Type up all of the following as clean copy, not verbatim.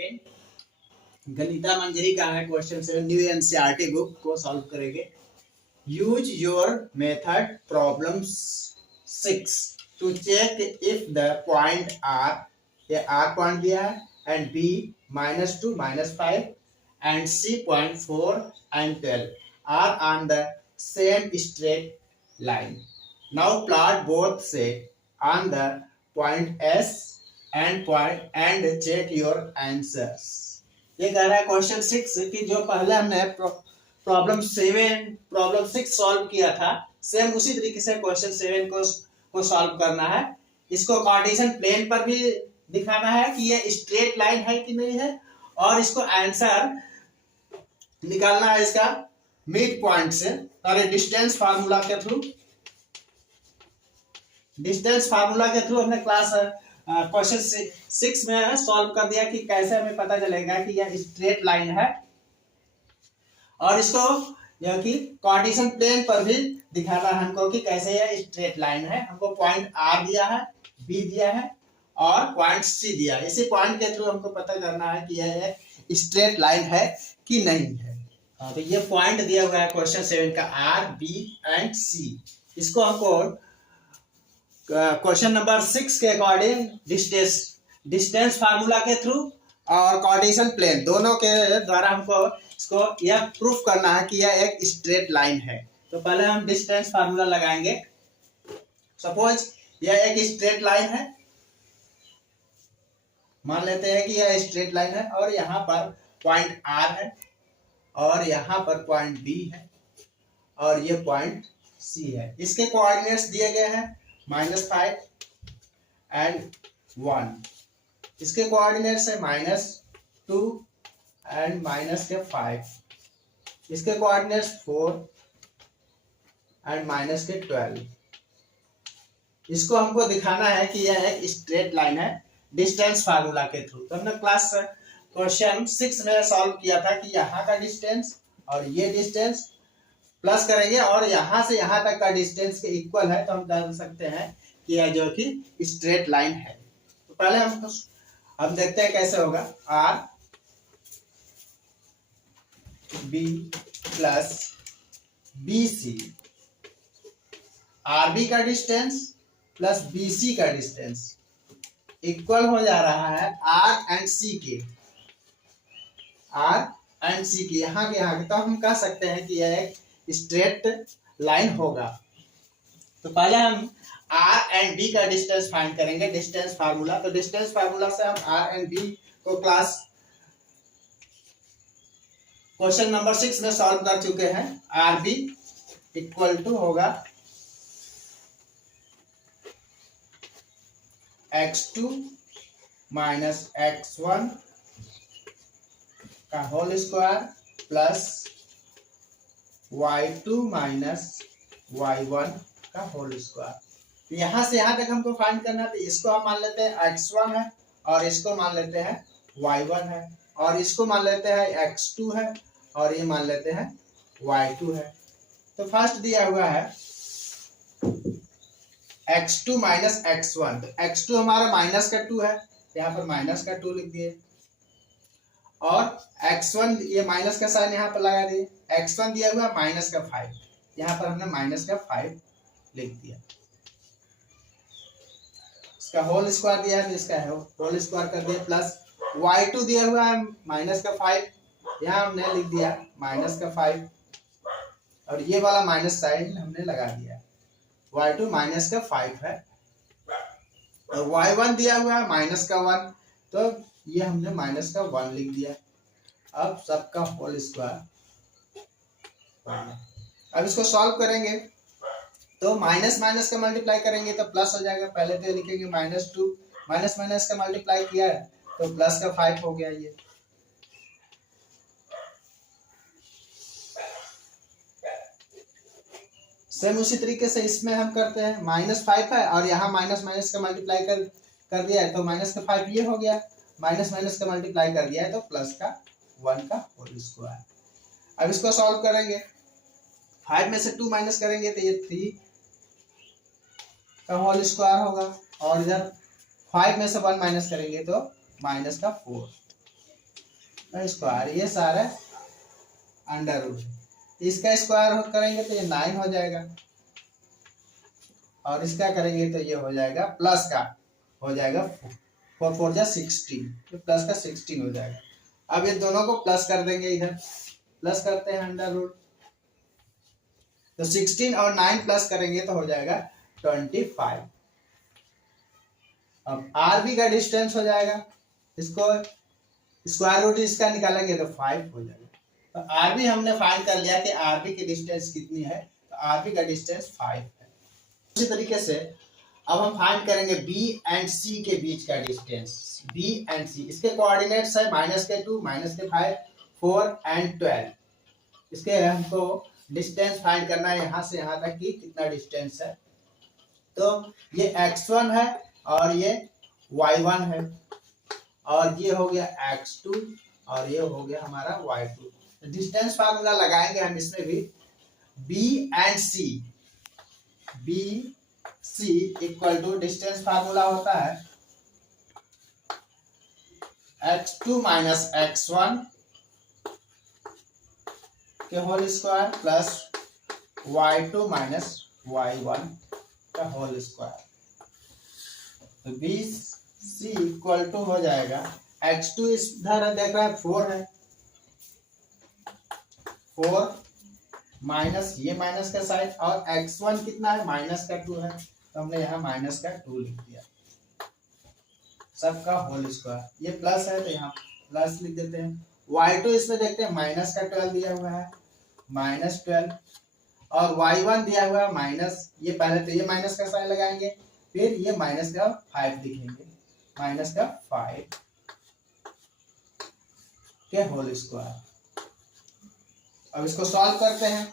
Second गणिता Manjari का है question 7 new NCERT book को सॉल्व करेंगे। Use your method problem 6 to check if the point R, ये R point दिया है, and B -2 -5 and C point 4 and 12 are on the same straight line. Now plot both set on the point S and check your answers. ये कह रहा है question 6 कि जो पहले हमने प्रॉब्लम 6 सॉल्व किया था, सेम उसी तरीके से क्वेश्चन 7 को सॉल्व करना है। इसको कार्टेशियन प्लेन पर भी दिखाना है कि ये स्ट्रेट लाइन है कि नहीं है, और इसको आंसर निकालना है इसका मिड पॉइंट से, और डिस्टेंस फार्मूला के थ्रू हमने क्लास क्वेश्चन 6 में सॉल्व कर दिया कि कैसे हमें पता चलेगा कि यह स्ट्रेट लाइन है, और इसको यह कि कार्टेशियन प्लेन पर भी दिखाना है हमको कि कैसे यह स्ट्रेट लाइन है। हमको पॉइंट आर दिया है, बी दिया है और पॉइंट सी दिया है। इसी पॉइंट के थ्रू हमको पता करना है कि यह स्ट्रेट लाइन है कि नहीं है। तो ये पॉइंट दिया हुआ है क्वेश्चन 7 का, आर, बी एंड सी। इसको हमको क्वेश्चन नंबर 6 के अकॉर्डिंग डिस्टेंस फार्मूला के थ्रू और कार्टेशियन प्लेन दोनों के द्वारा हमको इसको यह प्रूफ करना है कि यह एक स्ट्रेट लाइन है। तो पहले हम डिस्टेंस फार्मूला लगाएंगे। सपोज यह एक स्ट्रेट लाइन है, मान लेते हैं कि यह स्ट्रेट लाइन है, और यहाँ पर पॉइंट आर है, और यहाँ पर पॉइंट बी है, और ये पॉइंट सी है। इसके कोऑर्डिनेट्स दिए गए हैं -5 एंड 1। इसके कोऑर्डिनेट्स है -2 एंड -5। इसके कोऑर्डिनेट्स 4 एंड -12। इसको हमको दिखाना है कि यह एक स्ट्रेट लाइन है डिस्टेंस फार्मूला के थ्रू। तो हमने क्लास क्वेश्चन 6 में सॉल्व किया था कि यहाँ का डिस्टेंस और ये डिस्टेंस प्लस करेंगे और यहाँ से यहाँ तक का डिस्टेंस के इक्वल है, तो हम जान सकते हैं कि यह जो कि स्ट्रेट लाइन है। तो पहले हम देखते हैं कैसे होगा। R B plus B C, R B का डिस्टेंस प्लस बी सी का डिस्टेंस इक्वल हो जा रहा है आर एंड सी के, यहाँ के। तो हम कह सकते हैं कि यह एक स्ट्रेट लाइन होगा। तो पहले हम आर एंड बी का डिस्टेंस फाइंड करेंगे, डिस्टेंस फार्मूला। तो डिस्टेंस फार्मूला से हम आर एंड बी को क्लास क्वेश्चन नंबर 6 में सॉल्व कर चुके हैं। आर बी इक्वल टू होगा x2 माइनस x1 का whole square plus y2 minus y1 का होल स्क्वायर। यहाँ से यहाँ तक हमको फाइंड करना है, तो इसको हम मान लेते हैं x1 है, और इसको मान लेते हैं y1 है, और इसको मान लेते हैं x2 है, और ये मान लेते हैं y2 है। तो फर्स्ट दिया हुआ है x2 माइनस x1। तो x2 हमारा माइनस का 2 है, यहाँ पर माइनस का 2 लिख दिए, और x1 ये माइनस का साइन यहाँ पर लगा दिए। x1 दिया हुआ माइनस का 5, यहाँ पर हमने माइनस का 5 लिख दिया। इसका होल स्क्वायर दिया है, तो इसका होल स्क्वायर कर दिया, प्लस y2 दिया हुआ है माइनस का 5, यहाँ हमने लिख दिया माइनस का 5, और ये वाला माइनस साइन हमने लगा दिया। y2 माइनस का 5 है, और y1 दिया हुआ है माइनस का 1, तो ये हमने माइनस का 1 लिख दिया। अब सबका होल स्क्वायर। अब इसको सॉल्व करेंगे तो माइनस माइनस का मल्टीप्लाई करेंगे तो प्लस हो जाएगा। पहले तो लिखेंगे -2, माइनस माइनस का मल्टीप्लाई किया है तो प्लस का 5 हो गया। ये सेम उसी तरीके से इसमें हम करते हैं। -5 है, और यहाँ माइनस माइनस का मल्टीप्लाई कर दिया है, तो माइनस का 5 ये हो गया। माइनस माइनस का मल्टीप्लाई कर दिया है, तो प्लस का 1 का होल स्क्वायर। अब इसको सॉल्व करेंगे, 5 में से 2 माइनस करेंगे तो ये 3 का होल स्क्वायर होगा, और इधर 5 में से 1 माइनस करेंगे तो माइनस का 4। स्क्वायर, ये सारा अंडर रूट, इसका स्क्वायर करेंगे तो ये 9 हो जाएगा, और इसका करेंगे तो ये हो जाएगा प्लस का हो जाएगा 4 4 जा 16, तो प्लस का 16 हो जाएगा। अब ये दोनों को प्लस कर देंगे, इधर प्लस करते हैं अंडर रूट, तो 16 और 9 प्लस करेंगे तो हो जाएगा 25। अब आरबी का डिस्टेंस हो जाएगा, इसको स्क्वायर रूट इसका निकालेंगे तो 5 हो जाएगा। तो आरबी हमने फाइंड कर लिया कि आरबी की डिस्टेंस कितनी है, तो आरबी का डिस्टेंस 5 है। इसी तरीके से अब हम फाइंड करेंगे बी एंड सी के बीच का डिस्टेंस, बी एंड सी, इसके कोऑर्डिनेट्स है -2, -5, 4 एंड 12। इसके हमको डिस्टेंस फाइंड करना है यहाँ से यहाँ तक कि कितना डिस्टेंस है। तो ये x1 है और ये y1 है, और ये हो गया x2 और ये हो गया हमारा y2। तो डिस्टेंस फार्मूला लगाएंगे हम इसमें भी, b and c, b c equal to distance formula होता है x2 माइनस x1 के whole square plus y2 minus y1 का होल स्क्वायर। तो बी सी इक्वल टू हो जाएगा x2 इधर देख रहा है 4 है, 4 माइनस ये माइनस का साइन, और x1 कितना है -2 है, तो हमने यहाँ -2 लिख दिया, सबका होल स्क्वायर। ये प्लस है तो यहाँ प्लस लिख देते हैं। y2 इसमें देखते हैं -12 दिया हुआ है, -12, और y1 दिया हुआ है माइनस, ये पहले तो ये माइनस का साइन लगाएंगे, फिर ये -5 लिखेंगे, -5 के होल स्क्वायर। अब इसको सॉल्व करते हैं,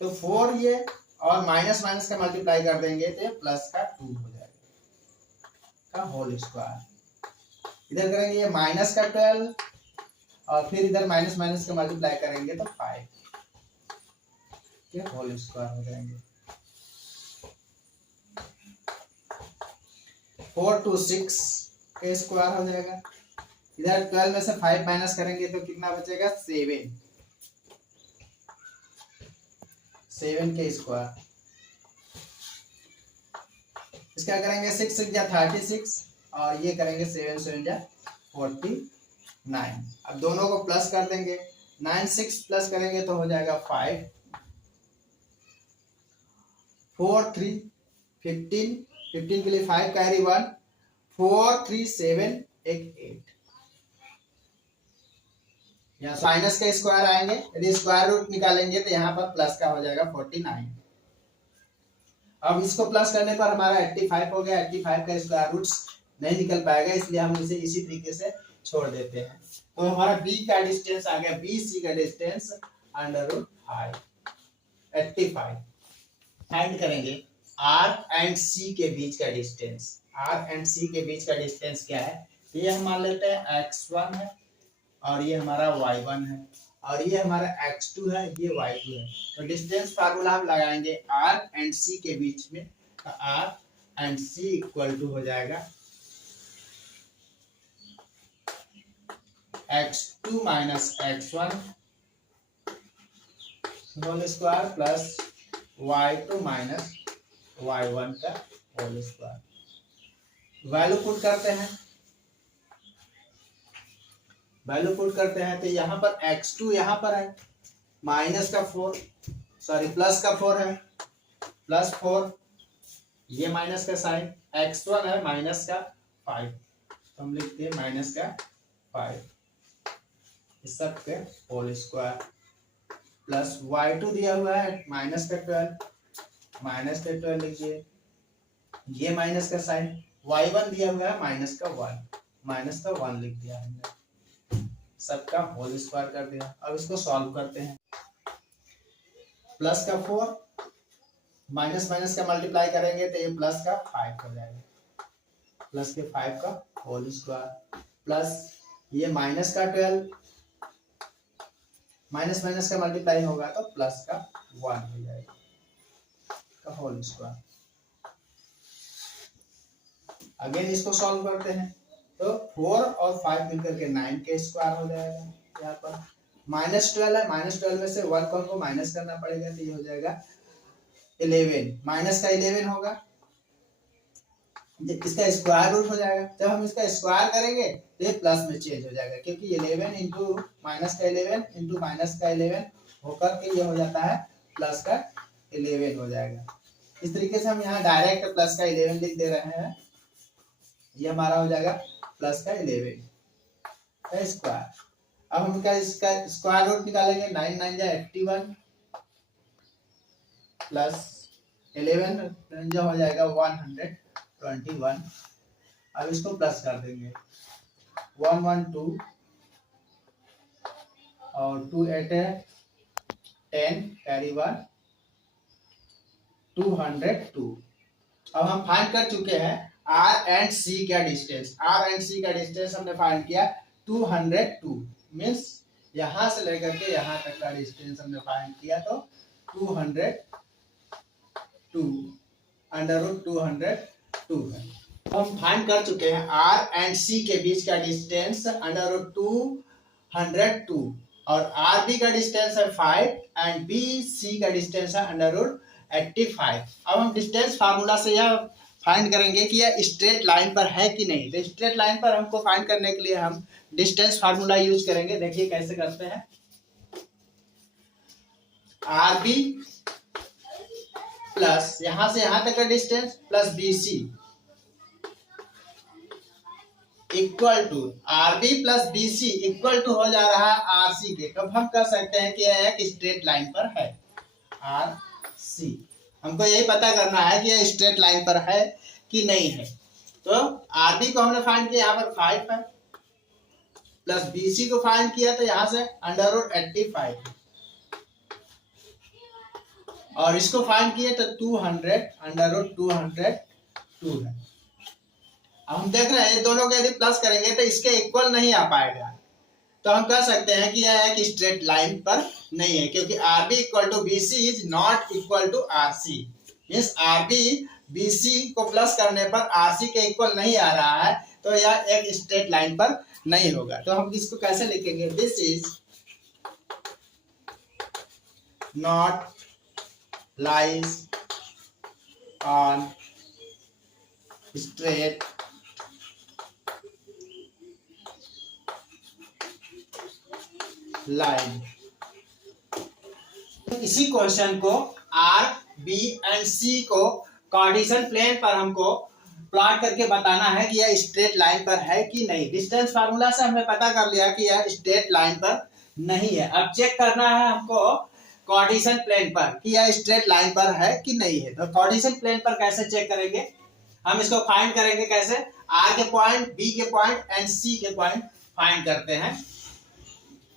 तो 4 ये और माइनस माइनस का मल्टीप्लाई कर देंगे तो ये प्लस का 2 हो जाएगा का होल स्क्वायर। इधर करेंगे ये -12 और फिर इधर माइनस माइनस का मल्टीप्लाई करेंगे तो 5 के होल स्क्वायर हो जाएंगे। 4 to 6 के स्क्वायर हो जाएगा। इधर 12 में से 5 माइनस करेंगे तो कितना बचेगा 7 के स्क्वायर। इसका करेंगे 6 6 जा 36 और ये करेंगे 7 7 जा 49। अब दोनों को प्लस कर देंगे, 9 6 प्लस करेंगे तो हो जाएगा 5, 4 3 15, 15 के लिए 5 कैरी 1, 4 3 7 8। यहाँ माइनस का स्क्वायर आएंगे, यदि स्क्वायर रूट निकालेंगे तो यहाँ पर प्लस का हो जाएगा 49। अब इसको प्लस करने पर हमारा 85 हो गया। 85 का स्क्वायर रूट नहीं निकल पाएगा, इसलिए हम इसे इसी तरीके से छोड़ देते हैं। तो हमारा बी का डिस्टेंस आ गया, बी सी का डिस्टेंस √5 85। फाइंड करेंगे आर एंड सी के बीच का डिस्टेंस। आर एंड सी के बीच का डिस्टेंस क्या है, ये हम मान लेते हैं x1 है और ये हमारा y1 है और ये हमारा x2 है, ये y2 है। तो डिस्टेंस फार्मूला हम लगाएंगे r एंड c के बीच में, r and c equal to हो जाएगा x2 minus x1 whole square plus y2 minus y1 का होल स्क्वायर। वैल्यू पुट करते हैं, वैल्यू पुट करते हैं तो यहाँ पर x2 यहाँ पर है प्लस का 4 है, +4, ये माइनस का साइन, x1 है माइनस का 5, तो हम लिखते हैं माइनस का 5 इस सब के होल स्क्वायर प्लस y2 दिया हुआ है माइनस का 12 लिखिए, ये माइनस का साइन, y1 दिया हुआ है माइनस का 1 लिख दिया हमने, सबका होल स्क्वायर कर दिया। अब इसको सॉल्व करते हैं, प्लस का 4 माइनस माइनस का मल्टीप्लाई करेंगे तो ये प्लस का 5 हो जाएगा, प्लस के 5 का होल स्क्वायर प्लस ये माइनस का 12, माइनस माइनस का मल्टीप्लाई होगा तो प्लस का 1 हो जाएगा का होल स्क्वायर। अगेन इसको सॉल्व करते हैं, तो 4 और 5 मिलकर के 9 के स्क्वायर हो जाएगा। यहाँ पर -12 है, -12 में से 1 को माइनस करना पड़ेगा, तो ये हो जाएगा 11, माइनस का 11 होगा, इसका स्क्वायर रूट हो जाएगा। जब हम इसका स्क्वायर करेंगे तो ये प्लस में चेंज हो जाएगा, क्योंकि 11 इंटू माइनस का 11 इंटू माइनस का 11 होकर के ये हो जाता है प्लस का 11 हो जाएगा। इस तरीके से हम यहाँ डायरेक्ट प्लस का 11 लिख दे रहे हैं, ये हमारा हो जाएगा प्लस का 11 का स्क्वायर। अब हम इसका स्क्वायर रूट निकालेंगे, 9 9 जा 81 प्लस 11 जो हो जाएगा 121। अब इसको प्लस कर देंगे, 112 और 2 8 है 10 कैरी 1 202। अब हम फाइंड कर चुके हैं आर एंड सी का डिस्टेंस। आर एंड सी का डिस्टेंस हमने फाइंड किया 202, मीन्स यहां से लेकर के यहां तक का डिस्टेंस हमने फाइंड किया, तो 202 अंडर रूट 202 है। हम फाइंड कर चुके हैं आर एंड सी के बीच का डिस्टेंस अंडर रूट 202 और आर बी का डिस्टेंस है 5 एंड बी सी का डिस्टेंस है अंडर रूट 85। अब हम डिस्टेंस फार्मूला से यह फाइंड करेंगे कि यह स्ट्रेट लाइन पर है कि नहीं। तो स्ट्रेट लाइन पर हमको फाइंड करने के लिए हम डिस्टेंस फार्मूला यूज करेंगे। देखिए कैसे करते हैं, आर बी प्लस यहां से यहां तक का distance plus B C equal to R B plus B C equal to हो जा रहा है आर सी के। कब हम कह सकते हैं कि यह एक स्ट्रेट लाइन पर है आर सी। हमको यही पता करना है कि यह स्ट्रेट लाइन पर है कि नहीं है। तो आर बी को हमने फाइंड किया, यहाँ पर 5 है, प्लस बी सी को फाइंड किया तो यहाँ से अंडर रूट 85 और इसको फाइंड किए तो 200 अंडर रूट 202 है। अब हम देख रहे हैं दोनों को यदि प्लस करेंगे तो इसके इक्वल नहीं आ पाएगा, तो हम कह सकते हैं कि यह एक स्ट्रेट लाइन पर नहीं है, क्योंकि R B equal to B C is not equal to R C. Means R B B C को प्लस करने पर आर सी के इक्वल नहीं आ रहा है, तो यह एक स्ट्रेट लाइन पर नहीं होगा। तो हम इसको कैसे लिखेंगे, this is not lies on straight line. इसी क्वेश्चन को आर बी एंड सी को कार्टेशियन प्लेन पर हमको प्लॉट करके बताना है कि यह स्ट्रेट लाइन पर है कि नहीं। डिस्टेंस फार्मूला से हमने पता कर लिया कि यह स्ट्रेट लाइन पर नहीं है। अब चेक करना है हमको कार्टेशियन प्लेन पर कि यह स्ट्रेट लाइन पर है कि नहीं है। तो कार्टेशियन प्लेन पर कैसे चेक करेंगे, हम इसको फाइंड करेंगे कैसे, आर के पॉइंट, बी के पॉइंट एंड सी के पॉइंट फाइंड करते हैं।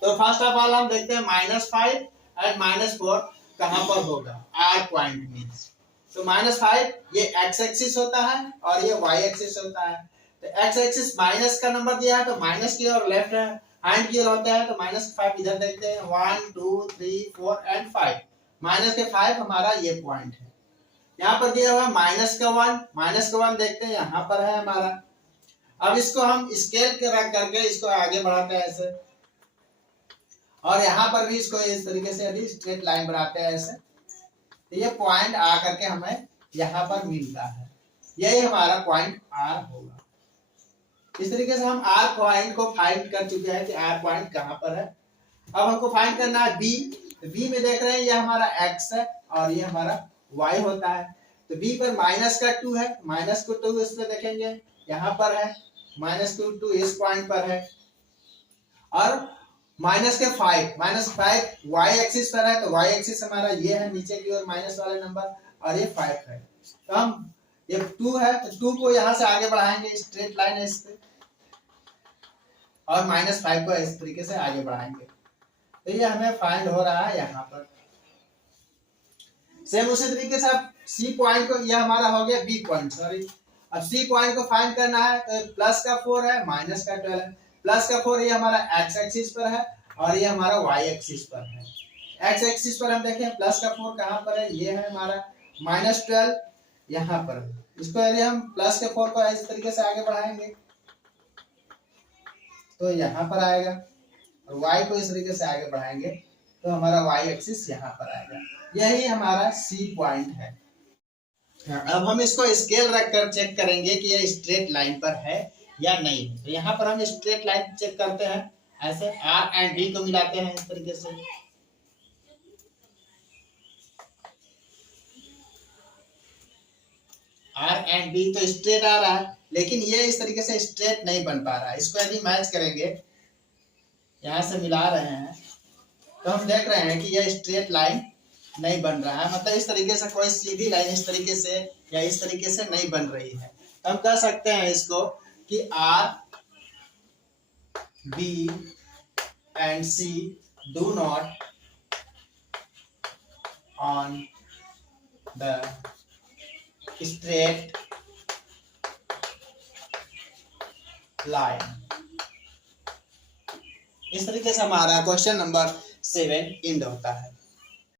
तो फर्स्ट ऑफ ऑल हम देखते हैं -5 एंड -4 कहां पर होगा, आर पॉइंट में। तो -5 ये एक्स एक्सिस होता है और ये वाई एक्सिस होता है। तो एक्स एक्सिस माइनस का नंबर दिया है तो माइनस की ओर लेफ्ट हैंड की ओर होता है, तो -5 इधर देखते हैं, 1 2 3 4 एंड 5। माइनस के 5 हमारा ये पॉइंट है। यहाँ पर दिया हुआ -1 देखते हैं, यहाँ पर है हमारा। अब इसको हम स्केल करके इसको आगे बढ़ाते हैं ऐसे, और यहाँ पर भी इसको इस तरीके से यदि स्ट्रेट लाइन बनाते हैं ऐसे, तो ये पॉइंट आ करके हमें यहाँ पर मिलता है, यही हमारा पॉइंट आर होगा। इस तरीके से हम आर पॉइंट को फाइंड कर चुके हैं कि आर पॉइंट कहाँ पर है। अब हमको फाइंड करना है बी। तो बी में देख रहे हैं ये हमारा एक्स है और ये हमारा वाई होता है। तो बी पर -2 है, -2 इसमें देखेंगे यहाँ पर है, -2 इस पॉइंट पर है, और -5 वाई एक्सिस पर है। तो वाई एक्सिस हमारा ये है नीचे की ओर माइनस वाले नंबर, और ये 5 है। तो हम ये 2 है तो 2 को यहाँ से आगे बढ़ाएंगे, स्ट्रेट लाइन है इस पे, और -5 को इस तरीके से आगे बढ़ाएंगे। तो ये हमें फाइंड हो रहा है यहाँ पर। सेम उसी तरीके से अब सी पॉइंट को, यह हमारा हो गया बी पॉइंट, सॉरी। अब सी पॉइंट को फाइंड करना है तो प्लस का 4 है, माइनस का 12 है। प्लस का 4 ये हमारा एक्स एक्सिस पर है और ये हमारा वाई एक्सिस पर है। एक्स एक्सिस पर हम देखें प्लस का 4 कहाँ पर है, ये है हमारा, -12 यहाँ पर है। इसको यदि हम प्लस के 4 को इस तरीके से आगे बढ़ाएंगे तो यहाँ पर आएगा, और y को इस तरीके से आगे बढ़ाएंगे तो हमारा y एक्सिस यहाँ पर आएगा। यही हमारा C पॉइंट है। अब हम इसको स्केल रखकर चेक करेंगे कि यह स्ट्रेट लाइन पर है या नहीं। तो यहाँ पर हम स्ट्रेट लाइन चेक करते हैं, ऐसे R एंड B को मिलाते हैं इस तरीके से। R एंड B तो स्ट्रेट आ रहा है, लेकिन ये इस तरीके से स्ट्रेट नहीं बन पा रहा है। इसको यदि मैच करेंगे, यहाँ से मिला रहे हैं, तो हम देख रहे हैं कि यह स्ट्रेट लाइन नहीं बन रहा है। मतलब इस तरीके से कोई सीधी लाइन इस तरीके से या इस तरीके से नहीं बन रही है। तो हम कह सकते हैं इसको कि R, B and C do not on the straight line। इस तरीके से हमारा क्वेश्चन नंबर 7 एंड होता है।